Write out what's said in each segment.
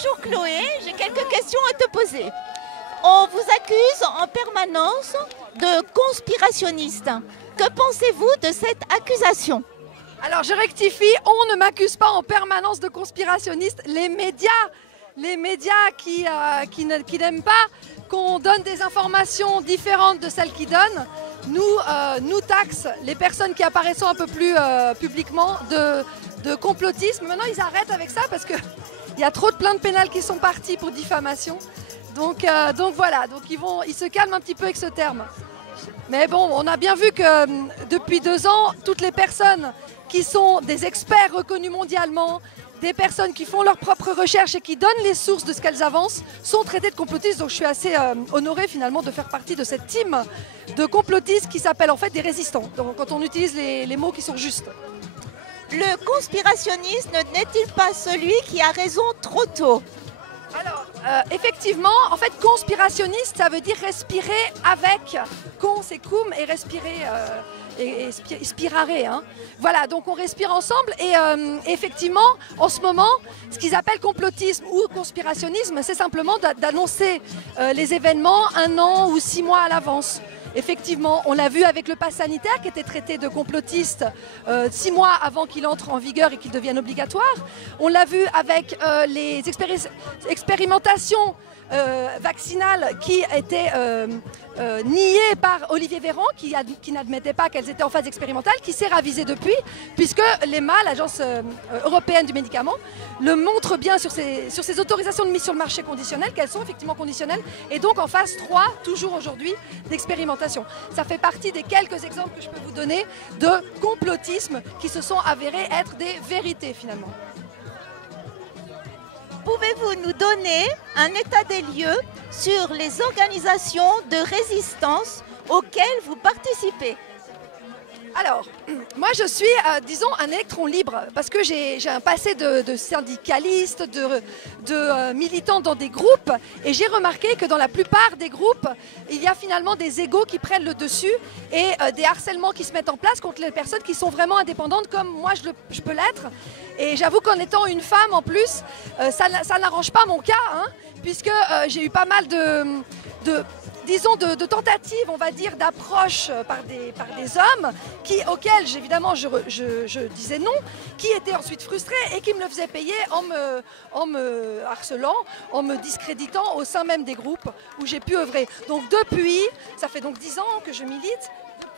Bonjour Chloé, j'ai quelques questions à te poser. On vous accuse en permanence de conspirationniste. Que pensez-vous de cette accusation? Alors je rectifie, on ne m'accuse pas en permanence de conspirationniste. Les médias qui n'aiment pas qu'on donne des informations différentes de celles qu'ils donnent, nous taxent les personnes qui apparaissent un peu plus publiquement de complotisme. Maintenant ils arrêtent avec ça parce qu'il y a trop de plaintes pénales qui sont parties pour diffamation. Donc voilà, ils se calment un petit peu avec ce terme. Mais bon, on a bien vu que depuis 2 ans, toutes les personnes qui sont des experts reconnus mondialement, des personnes qui font leurs propres recherches et qui donnent les sources de ce qu'elles avancent, sont traitées de complotistes. Donc je suis assez honorée finalement de faire partie de cette team de complotistes qui s'appelle en fait des résistants. Donc quand on utilise les mots qui sont justes. Le conspirationniste n'est-il pas celui qui a raison trop tôt? Alors, effectivement, en fait, conspirationniste, ça veut dire respirer avec. Con, c'est cum, et respirer, et spirare. Hein. Voilà, donc on respire ensemble. Et effectivement, en ce moment, ce qu'ils appellent complotisme ou conspirationnisme, c'est simplement d'annoncer les événements 1 an ou 6 mois à l'avance. Effectivement, on l'a vu avec le pass sanitaire qui était traité de complotiste 6 mois avant qu'il entre en vigueur et qu'il devienne obligatoire. On l'a vu avec les expérimentations vaccinales qui étaient niées par Olivier Véran, qui n'admettait pas qu'elles étaient en phase expérimentale, qui s'est ravisé depuis, puisque l'EMA, l'Agence européenne du médicament, le montre bien sur ces autorisations de mise sur le marché conditionnelles, qu'elles sont effectivement conditionnelles, et donc en phase 3, toujours aujourd'hui, d'expérimentation. Ça fait partie des quelques exemples que je peux vous donner de complotisme qui se sont avérés être des vérités finalement. Pouvez-vous nous donner un état des lieux sur les organisations de résistance auxquelles vous participez? Alors, moi je suis, disons, un électron libre parce que j'ai un passé de syndicaliste, de militant dans des groupes et j'ai remarqué que dans la plupart des groupes, il y a finalement des égos qui prennent le dessus et des harcèlements qui se mettent en place contre les personnes qui sont vraiment indépendantes comme moi je peux l'être. Et j'avoue qu'en étant une femme en plus, ça n'arrange pas mon cas, hein, puisque j'ai eu pas mal disons de tentatives, on va dire, d'approche par des hommes auxquels évidemment je disais non, qui étaient ensuite frustrés et qui me le faisaient payer en me harcelant, en me discréditant au sein même des groupes où j'ai pu œuvrer. Donc depuis, ça fait donc 10 ans que je milite.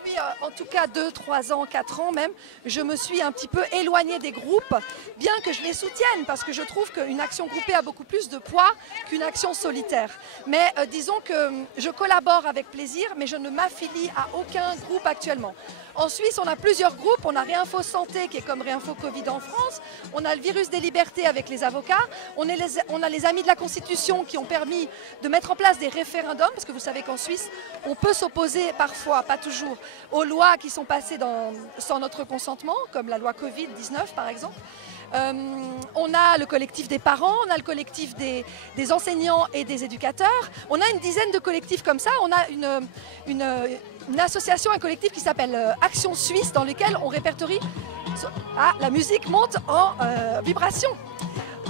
Depuis en tout cas 2, 3 ans, 4 ans même, je me suis un petit peu éloignée des groupes, bien que je les soutienne, parce que je trouve qu'une action groupée a beaucoup plus de poids qu'une action solitaire. Mais disons que je collabore avec plaisir, mais je ne m'affilie à aucun groupe actuellement. En Suisse, on a plusieurs groupes. On a Réinfo Santé, qui est comme Réinfo Covid en France. On a le Virus des Libertés avec les avocats. On a les Amis de la Constitution qui ont permis de mettre en place des référendums, parce que vous savez qu'en Suisse, on peut s'opposer parfois, pas toujours, aux lois qui sont passées sans notre consentement, comme la loi Covid-19 par exemple. On a le collectif des parents, on a le collectif des enseignants et des éducateurs. On a une dizaine de collectifs comme ça. On a une association, un collectif qui s'appelle Action Suisse, dans lequel on répertorie... Ah, la musique monte en vibration,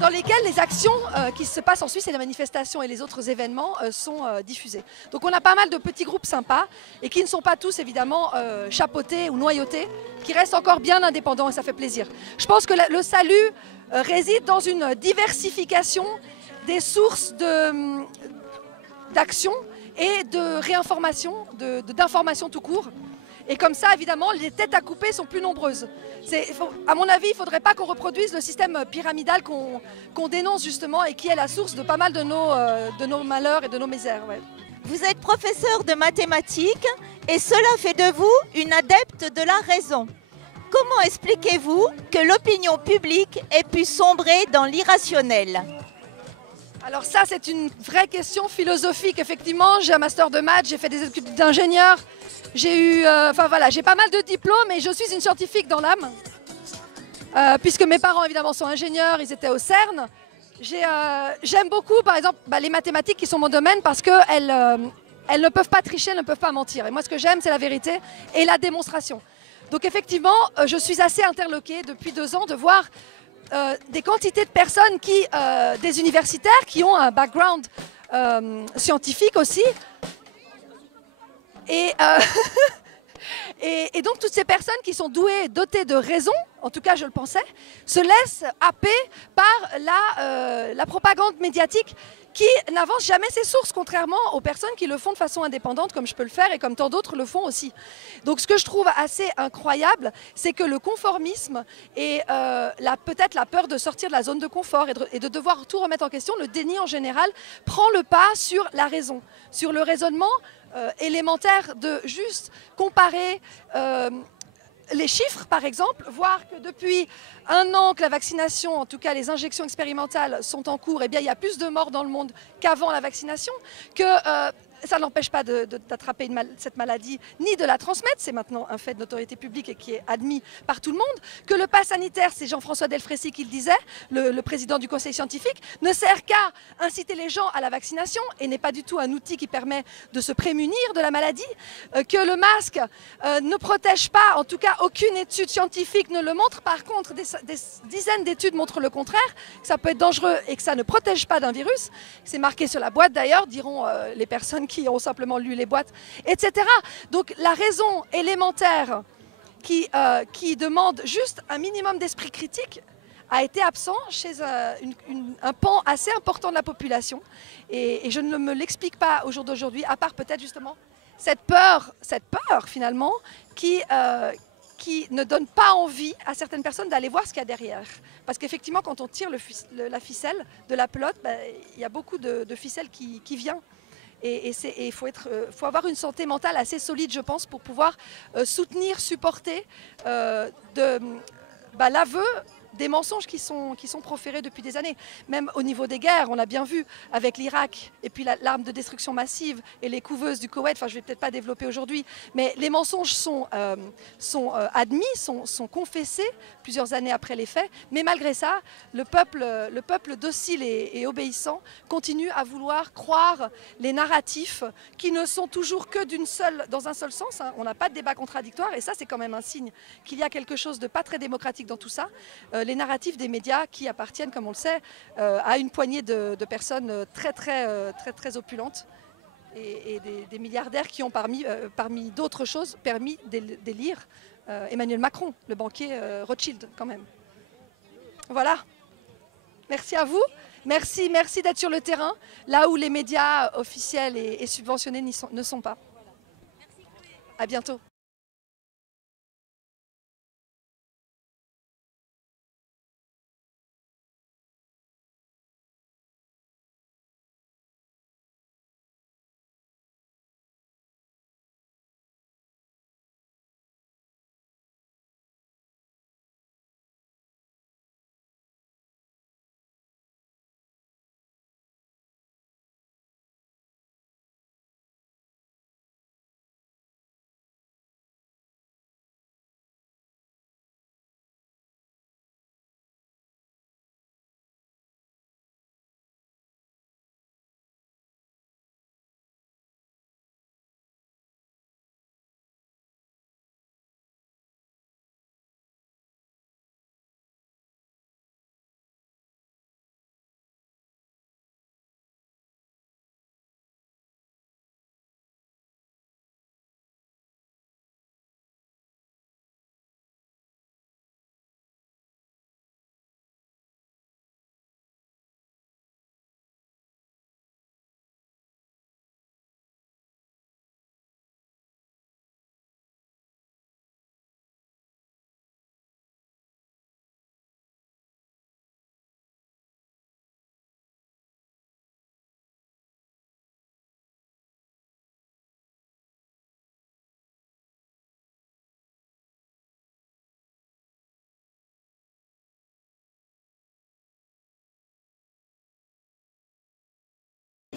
dans lesquelles les actions qui se passent en Suisse et les manifestations et les autres événements sont diffusés. Donc on a pas mal de petits groupes sympas et qui ne sont pas tous évidemment chapeautés ou noyautés, qui restent encore bien indépendants et ça fait plaisir. Je pense que le salut réside dans une diversification des sources d'action et de réinformation, d'information tout court. Et comme ça, évidemment, les têtes à couper sont plus nombreuses. À mon avis, il ne faudrait pas qu'on reproduise le système pyramidal qu'on dénonce justement et qui est la source de pas mal de nos malheurs et de nos misères. Ouais. Vous êtes professeur de mathématiques et cela fait de vous une adepte de la raison. Comment expliquez-vous que l'opinion publique ait pu sombrer dans l'irrationnel? Alors ça, c'est une vraie question philosophique. Effectivement, j'ai un master de maths, j'ai fait des études d'ingénieur. J'ai eu, j'ai pas mal de diplômes et je suis une scientifique dans l'âme. Puisque mes parents, évidemment, sont ingénieurs, ils étaient au CERN. J'aime beaucoup, par exemple, les mathématiques qui sont mon domaine parce qu'elles ne peuvent pas tricher, elles ne peuvent pas mentir. Et moi, ce que j'aime, c'est la vérité et la démonstration. Donc effectivement, je suis assez interloquée depuis 2 ans de voir des quantités de personnes des universitaires qui ont un background scientifique aussi. Et, et donc toutes ces personnes qui sont douées, dotées de raison, en tout cas je le pensais, se laissent happer par la propagande médiatique qui n'avance jamais ses sources, contrairement aux personnes qui le font de façon indépendante, comme je peux le faire et comme tant d'autres le font aussi. Donc ce que je trouve assez incroyable, c'est que le conformisme et peut-être la peur de sortir de la zone de confort et de devoir tout remettre en question, le déni en général, prend le pas sur la raison, sur le raisonnement élémentaire de juste comparer les chiffres, par exemple, voir que depuis 1 an que la vaccination, en tout cas les injections expérimentales sont en cours, eh bien, il y a plus de morts dans le monde qu'avant la vaccination, que ça n'empêche pas d'attraper cette maladie ni de la transmettre, c'est maintenant un fait de notoriété publique et qui est admis par tout le monde, que le pass sanitaire, c'est Jean-François Delfrécy qui le disait, le président du conseil scientifique, ne sert qu'à inciter les gens à la vaccination et n'est pas du tout un outil qui permet de se prémunir de la maladie, que le masque ne protège pas, en tout cas aucune étude scientifique ne le montre, par contre des dizaines d'études montrent le contraire, que ça peut être dangereux et que ça ne protège pas d'un virus, c'est marqué sur la boîte d'ailleurs, diront les personnes qui ont simplement lu les boîtes, etc. Donc la raison élémentaire qui demande juste un minimum d'esprit critique a été absent chez un pan assez important de la population. Et je ne me l'explique pas au jour d'aujourd'hui, à part peut-être justement cette peur finalement qui ne donne pas envie à certaines personnes d'aller voir ce qu'il y a derrière. Parce qu'effectivement, quand on tire la ficelle de la pelote, il y a beaucoup de ficelles qui viennent. Et il faut avoir une santé mentale assez solide, je pense, pour pouvoir soutenir, supporter l'aveu des mensonges qui sont proférés depuis des années. Même au niveau des guerres, on a bien vu avec l'Irak et puis l'arme de destruction massive et les couveuses du Koweït, enfin je ne vais peut-être pas développer aujourd'hui, mais les mensonges sont admis, sont confessés plusieurs années après les faits, mais malgré ça, le peuple docile et obéissant continue à vouloir croire les narratifs qui ne sont toujours que dans un seul sens, hein. On n'a pas de débat contradictoire et ça c'est quand même un signe qu'il y a quelque chose de pas très démocratique dans tout ça. Les narratifs des médias qui appartiennent, comme on le sait, à une poignée de personnes très opulentes et des milliardaires qui ont parmi d'autres choses permis d'élire Emmanuel Macron, le banquier Rothschild quand même. Voilà. Merci à vous. Merci d'être sur le terrain, là où les médias officiels et subventionnés ne sont pas. À bientôt.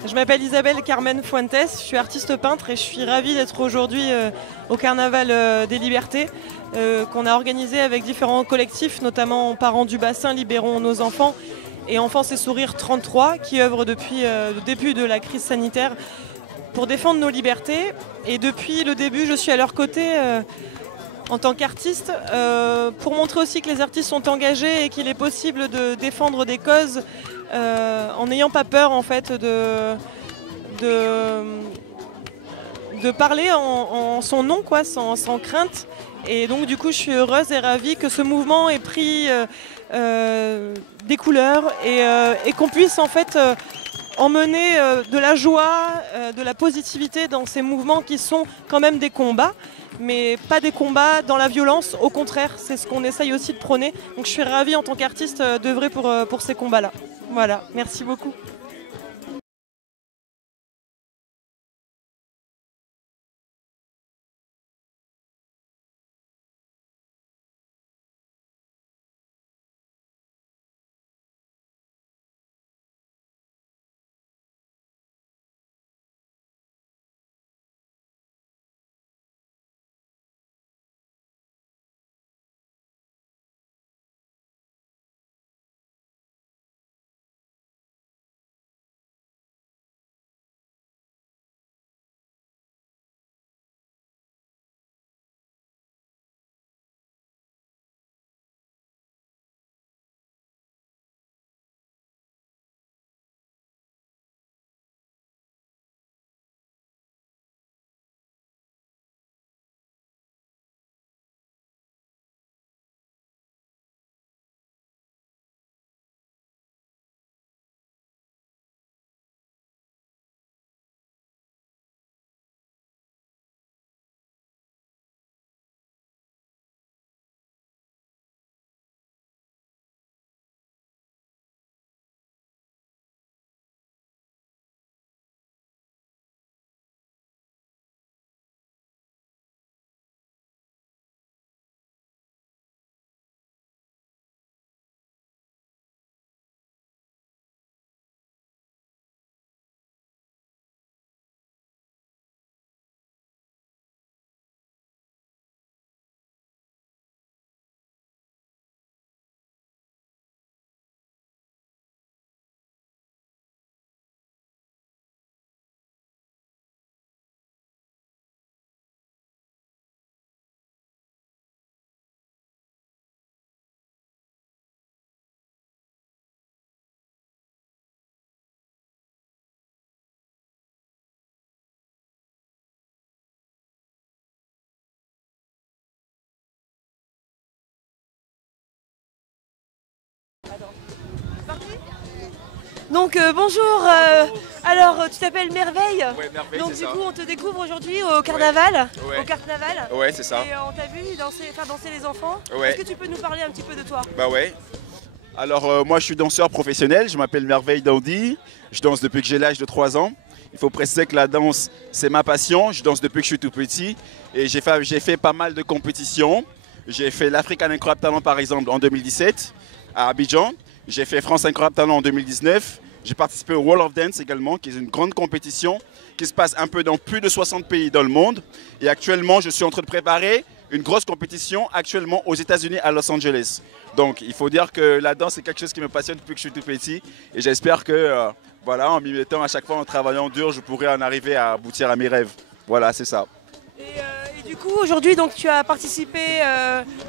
Je m'appelle Isabelle Carmen Fuentes, je suis artiste peintre et je suis ravie d'être aujourd'hui au Carnaval des Libertés qu'on a organisé avec différents collectifs, notamment Parents du Bassin, Libérons nos enfants et Enfance et Sourires 33 qui œuvrent depuis le début de la crise sanitaire pour défendre nos libertés. Et depuis le début, je suis à leur côté en tant qu'artiste, pour montrer aussi que les artistes sont engagés et qu'il est possible de défendre des causes en n'ayant pas peur en fait de parler en son nom, quoi, sans crainte. Et donc du coup je suis heureuse et ravie que ce mouvement ait pris des couleurs et qu'on puisse en fait emmener de la joie, de la positivité dans ces mouvements qui sont quand même des combats, mais pas des combats dans la violence, au contraire, c'est ce qu'on essaye aussi de prôner. Donc je suis ravie en tant qu'artiste d'œuvrer pour ces combats-là. Voilà, merci beaucoup. Donc bonjour, alors tu t'appelles Merveille. Ouais, Merveille, donc c'est du ça. coup on te découvre aujourd'hui au carnaval. Ouais. Au carnaval. Ouais, c'est ça. Et on t'a vu faire danser les enfants. Ouais. Est-ce que tu peux nous parler un petit peu de toi? Bah ouais. Alors moi je suis danseur professionnel, je m'appelle Merveille Dandy, je danse depuis que j'ai l'âge de 3 ans. Il faut préciser que la danse c'est ma passion, je danse depuis que je suis tout petit et j'ai fait pas mal de compétitions. J'ai fait l'African Incroyable Talent par exemple en 2017 à Abidjan, j'ai fait France Incroyable Talent en 2019, j'ai participé au World of Dance également qui est une grande compétition qui se passe un peu dans plus de 60 pays dans le monde et actuellement je suis en train de préparer une grosse compétition actuellement aux États-Unis à Los Angeles. Donc il faut dire que la danse c'est quelque chose qui me passionne depuis que je suis tout petit et j'espère que voilà, en m'y mettant à chaque fois en travaillant dur, je pourrai en arriver à aboutir à mes rêves. Voilà, c'est ça. Et du coup aujourd'hui donc tu as participé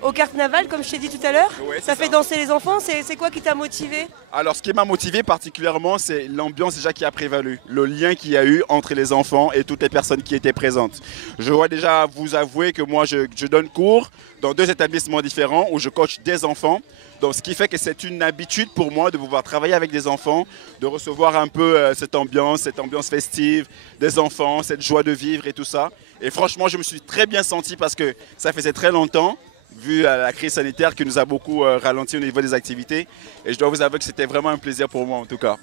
au carnaval comme je t'ai dit tout à l'heure. Ouais, ça fait danser les enfants, c'est quoi qui t'a motivé? Alors ce qui m'a motivé particulièrement c'est l'ambiance déjà qui a prévalu, le lien qu'il y a eu entre les enfants et toutes les personnes qui étaient présentes. Je dois déjà vous avouer que moi je donne cours dans 2 établissements différents où je coach des enfants. Donc ce qui fait que c'est une habitude pour moi de pouvoir travailler avec des enfants, de recevoir un peu cette ambiance festive des enfants, cette joie de vivre et tout ça. Et franchement, je me suis très bien senti parce que ça faisait très longtemps, vu la crise sanitaire qui nous a beaucoup ralenti au niveau des activités. Et je dois vous avouer que c'était vraiment un plaisir pour moi en tout cas.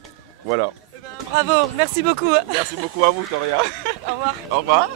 Voilà. Bravo, merci beaucoup. Merci beaucoup à vous, Toria. Au revoir. Au revoir.